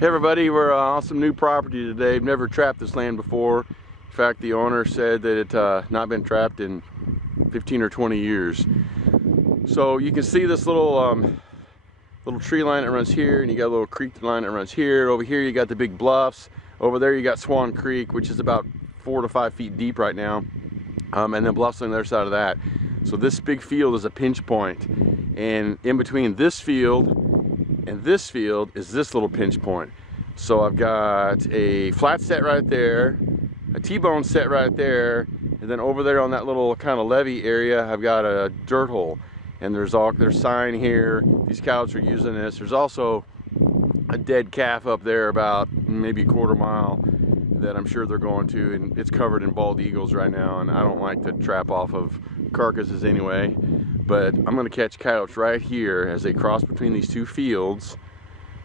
Hey everybody, we're on some new property today. We've never trapped this land before. In fact, the owner said that it not been trapped in 15 or 20 years. So you can see this little tree line that runs here, and you got a little creek line that runs here. Over here you got the big bluffs. Over there you got Swan Creek, which is about 4 to 5 feet deep right now. And then bluffs on the other side of that. So this big field is a pinch point. And in between this field and this field is this little pinch point. So I've got a flat set right there, a T-bone set right there, and then over there on that little kind of levee area, I've got a dirt hole. And there's sign here. These cows are using this. There's also a dead calf up there about maybe a quarter mile that I'm sure they're going to, and it's covered in bald eagles right now, and I don't like to trap off of carcasses anyway. But I'm gonna catch coyotes right here as they cross between these two fields,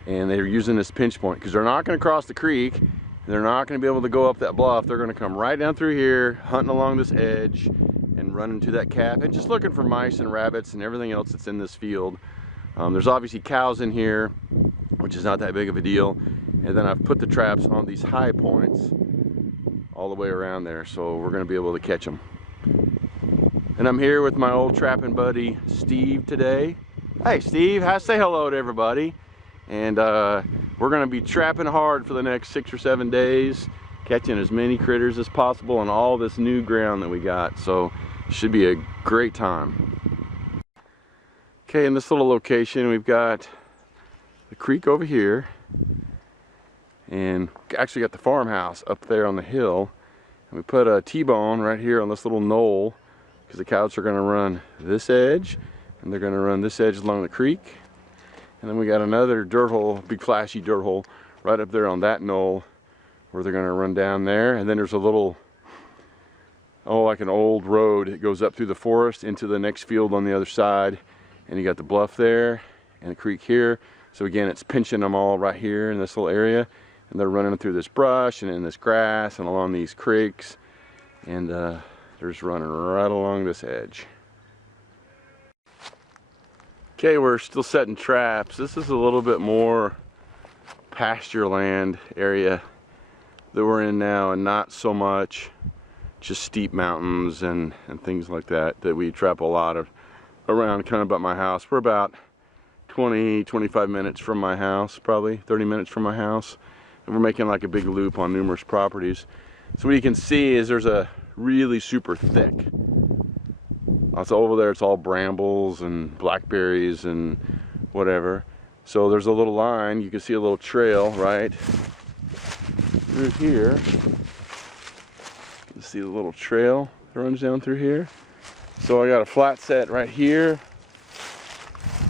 and they're using this pinch point because they're not gonna cross the creek. They're not gonna be able to go up that bluff. They're gonna come right down through here, hunting along this edge and running to that calf and just looking for mice and rabbits and everything else that's in this field. There's obviously cows in here, which is not that big of a deal. And then I've put the traps on these high points all the way around there, so we're gonna be able to catch them. And I'm here with my old trapping buddy, Steve, today. Hey, Steve, say hello to everybody. And we're gonna be trapping hard for the next 6 or 7 days, catching as many critters as possible on all this new ground that we got. So it should be a great time. Okay, in this little location, we've got the creek over here, and actually got the farmhouse up there on the hill. And we put a T-bone right here on this little knoll, because the cows are going to run this edge, and they're going to run this edge along the creek. And then we got another dirt hole, big flashy dirt hole, right up there on that knoll, where they're going to run down there. And then there's a little, like an old road that goes up through the forest into the next field on the other side. And you got the bluff there and the creek here. So again, it's pinching them all right here in this little area. And they're running through this brush and in this grass and along these creeks. And they're just running right along this edge. Okay, we're still setting traps. This is a little bit more pasture land area that we're in now, and not so much just steep mountains and things like that we trap a lot of around kind of about my house. We're about 20-25 minutes from my house, probably 30 minutes from my house, and we're making like a big loop on numerous properties. So what you can see is there's a really super thick, so over there it's all brambles and blackberries and whatever. So there's a little line, you can see a little trail right through here. You can see the little trail that runs down through here. So I got a flat set right here,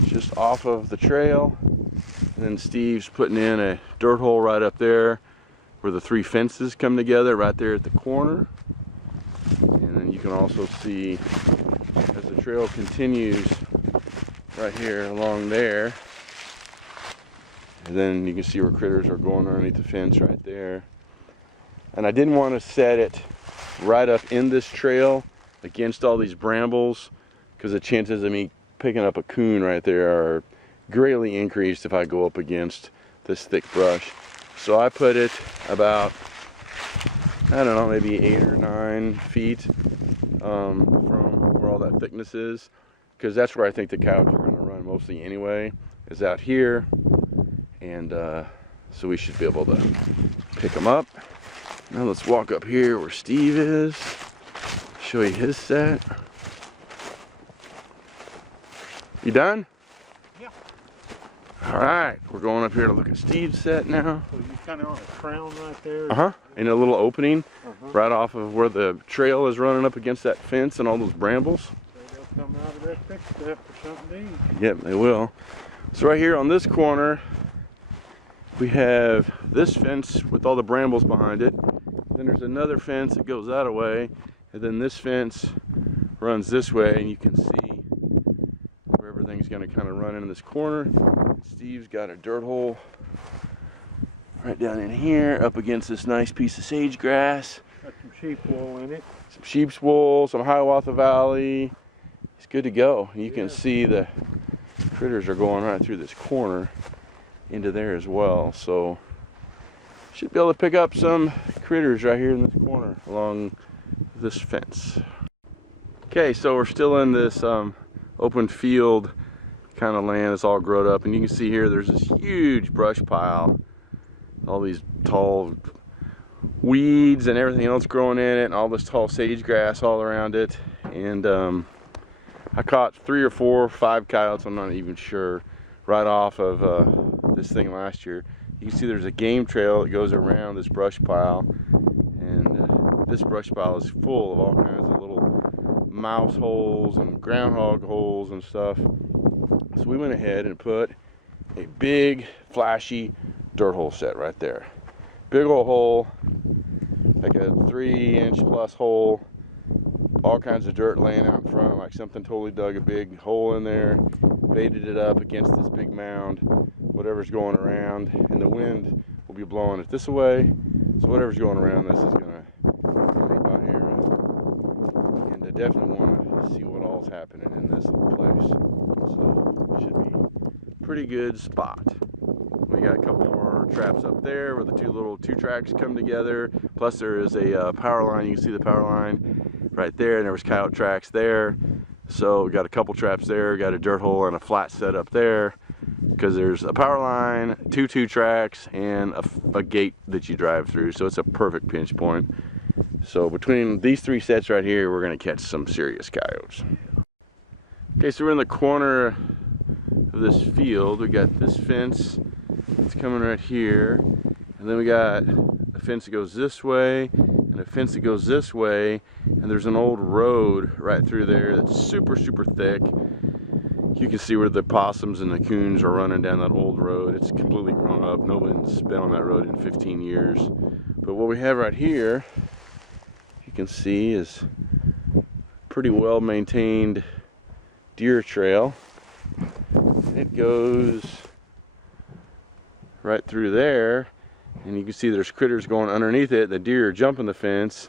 just off of the trail. And then Steve's putting in a dirt hole right up there where the 3 fences come together, right there at the corner. And then you can also see as the trail continues right here along there. And then you can see where critters are going underneath the fence right there. And I didn't want to set it right up in this trail against all these brambles, because the chances of me picking up a coon right there are greatly increased if I go up against this thick brush. So I put it about, I don't know, maybe 8 or 9 feet from where all that thickness is, because that's where I think the cows are going to run mostly anyway, is out here. And so we should be able to pick them up. Now let's walk up here where Steve is, show you his set. You done? Yeah. All right, we're going up here to look at Steve's set now. So you're kind of on a crown right there? Uh-huh, in a little opening right off of where the trail is running up against that fence and all those brambles. So they'll come out of that thick stuff for something to eat. Yep, they will. So right here on this corner, we have this fence with all the brambles behind it. Then there's another fence that goes that way, and then this fence runs this way, and you can see where everything's going to kind of run into this corner. Steve's got a dirt hole right down in here up against this nice piece of sage grass. Got some sheep wool in it. Some sheep's wool, some Hiawatha Valley. It's good to go. You can see the critters are going right through this corner into there as well. So should be able to pick up some critters right here in this corner along this fence. Okay, so we're still in this open field kind of land. It's all grown up, and you can see here there's this huge brush pile, all these tall weeds and everything else growing in it, and all this tall sage grass all around it. And I caught 3 or 4 or 5 coyotes, I'm not even sure, right off of this thing last year. You can see there's a game trail that goes around this brush pile, and this brush pile is full of all kinds of little mouse holes and groundhog holes and stuff. So we went ahead and put a big flashy dirt hole set right there. Big old hole, like a 3-inch plus hole, all kinds of dirt laying out in front, like something totally dug a big hole in there, baited it up against this big mound, whatever's going around, and the wind will be blowing it this way, so whatever's going around this is gonna come up out here, and I definitely want to see what all's happening in this little place. So it should be a pretty good spot. We got a couple more traps up there where the two tracks come together, plus there is a power line. You can see the power line right there, and there was coyote tracks there. So we got a couple traps there, got a dirt hole and a flat set up there, because there's a power line, two tracks, and a gate that you drive through. So it's a perfect pinch point. So between these 3 sets right here, we're gonna catch some serious coyotes. Okay, so we're in the corner of this field. We got this fence, it's coming right here, and then we got a fence that goes this way and a fence that goes this way, and there's an old road right through there that's super thick. You can see where the possums and the coons are running down that old road. It's completely grown up. Nobody's been on that road in 15 years. But what we have right here, you can see, is pretty well maintained deer trail. It goes right through there, and you can see there's critters going underneath it. The deer are jumping the fence,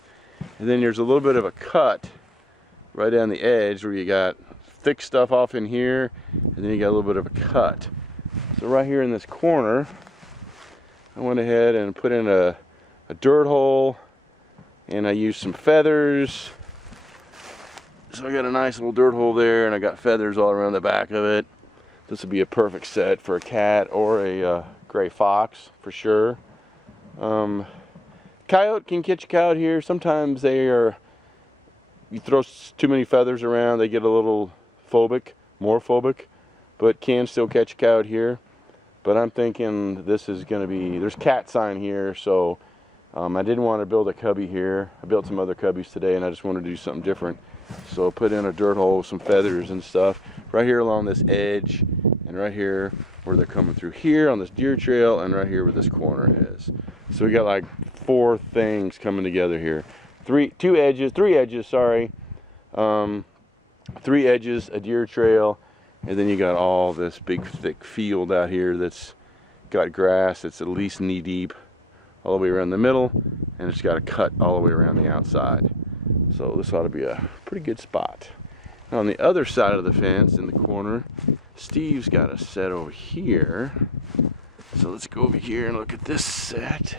and then there's a little bit of a cut right down the edge where you got thick stuff off in here, and then you got a little bit of a cut. So right here in this corner, I went ahead and put in a dirt hole, and I used some feathers. So I got a nice little dirt hole there, and I got feathers all around the back of it. This would be a perfect set for a cat or a gray fox for sure. Coyote can catch a coyote here. Sometimes you throw too many feathers around, they get a little more phobic, but can still catch a coyote here. But I'm thinking this is going to be, there's cat sign here, so I didn't want to build a cubby here. I built some other cubbies today, and I just wanted to do something different. So I put in a dirt hole with some feathers and stuff right here along this edge, and right here where they're coming through here on this deer trail, and right here where this corner is. So we got like 4 things coming together here. 3 edges, sorry. 3 edges, a deer trail, and then you got all this big thick field out here that's got grass that's at least knee deep all the way around the middle, and it's got a cut all the way around the outside. So this ought to be a pretty good spot. Now on the other side of the fence in the corner, Steve's got a set over here. So let's go over here and look at this set.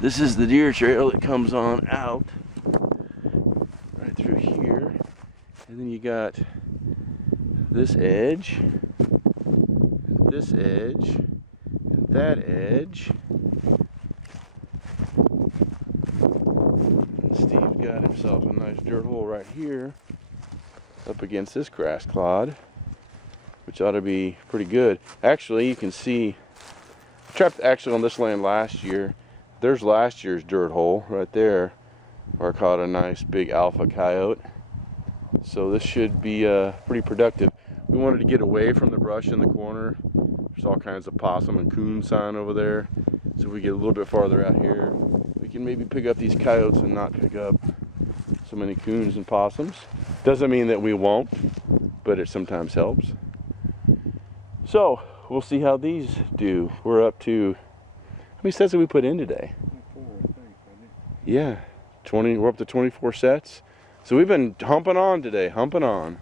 This is the deer trail that comes on out right through here, and then you got this edge, and this edge, and that edge. And Steve's got himself a nice dirt hole right here up against this grass clod, which ought to be pretty good. Actually, you can see I trapped actually on this land last year. There's last year's dirt hole right there where I caught a nice big alpha coyote. So this should be pretty productive. We wanted to get away from the brush in the corner. There's all kinds of possum and coon sign over there. So if we get a little bit farther out here, we can maybe pick up these coyotes and not pick up so many coons and possums. Doesn't mean that we won't, but it sometimes helps. So we'll see how these do. We're up to, how many sets did we put in today? 24, I think, wasn't it? Yeah, 20. We're up to 24 sets. So we've been humping on today, humping on.